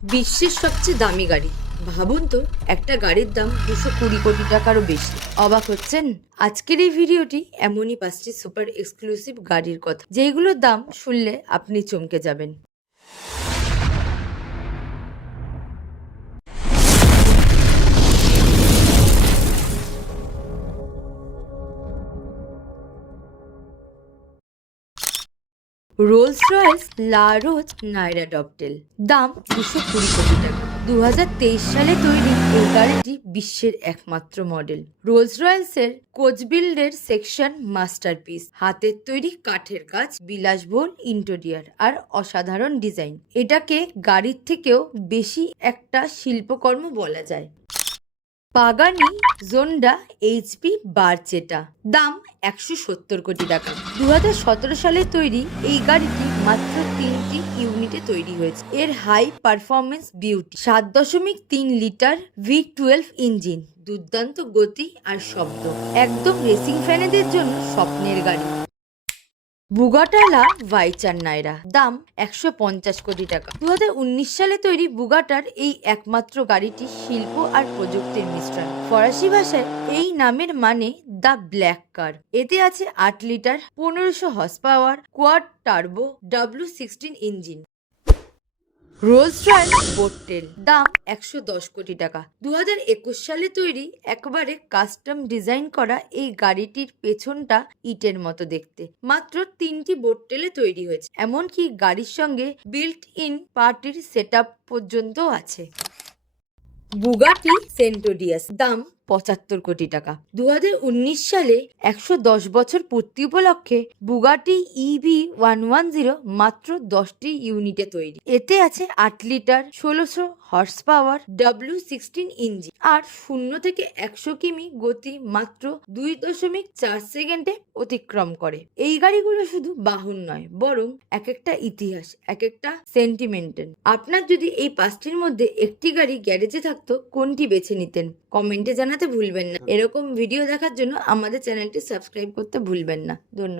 বিশ্বের সবচেয়ে দামি গাড়ি। ভাবুন তো, একটা গাড়ির দাম 220 কোটি টাকারও বেশি। অবাক হচ্ছেন? আজকের এই ভিডিওটি এমনই 5টি সুপার এক্সক্লুসিভ গাড়ির কথা, যেগুলোর দাম শুনলে আপনি চমকে যাবেন। রোলস রয়েস লারোজ নাইরা ডপটেল, দাম 220 কোটি টাকা। 2023 সালে তৈরি এই গাড়িটি বিশ্বের একমাত্র মডেল। রোলস রয়েলসের কোচবিল্ডের সেকশন মাস্টারপিস, হাতের তৈরি কাঠের কাজ, বিলাসবহুল ইন্টেরিয়র আর অসাধারণ ডিজাইন। এটাকে গাড়ির থেকেও বেশি একটা শিল্পকর্ম বলা যায়। পাগানি জোন্ডা এইচপি বারচেটা, দাম 170 কোটি টাকা। 2017 সালে তৈরি এই গাড়িটি মাত্র 3টি ইউনিটে তৈরি হয়েছে। এর high performance beauty, 7.3 litre V12 engine, দুর্দান্ত গতি আর শব্দ, একদম রেসিং ফ্যানেদের জন্য স্বপ্নের গাড়ি। বুগাটালা ভাইচার নাইরা, দাম 150 কোটি টাকা। 2019 সালে তৈরি বুগাটার এই একমাত্র গাড়িটি শিল্প আর প্রযুক্তির মিশ্রণ। ফরাসি ভাষায় এই নামের মানে দ্য ব্ল্যাক কার। এতে আছে 8 litre 1500 horse power quad turbo W16 engine. Rolls Royce Boat Tail, দাম 110 কোটি টাকা। 2021 সালে তৈরি একবারে কাস্টম ডিজাইন করা এই গাড়িটির পেছনটা ইটের মতো দেখতে। মাত্র 3টি বোটটেলে তৈরি হয়েছে, এমনকি গাড়ির সঙ্গে বিল্ট ইন পার্টির সেটআপ পর্যন্ত আছে। বুগাটি সেন্টোডিয়াস, দাম 75 কোটি টাকা। 2019 সালে 110 বছর পূর্তি উপলক্ষে বুগাটি EV110 মাত্র 10টি ইউনিটে তৈরি। এতে আছে 8 litre 1600 horse power W16 engine আর 0 থেকে 100 কিমি গতি মাত্র 2.4 সেকেন্ডে অতিক্রম করে। এই গাড়িগুলো শুধু বাহন নয়, বরং এক একটা ইতিহাস, এক একটা সেন্টিমেন্টাল। আপনার যদি এই 5টির মধ্যে একটি গাড়ি গ্যারেজে থাকতো, কোনটি বেছে নিতেন? কমেন্টে জানাতে ভুলবেন না। এরকম ভিডিও দেখার জন্য আমাদের চ্যানেলটি সাবস্ক্রাইব করতে ভুলবেন না। ধন্যবাদ।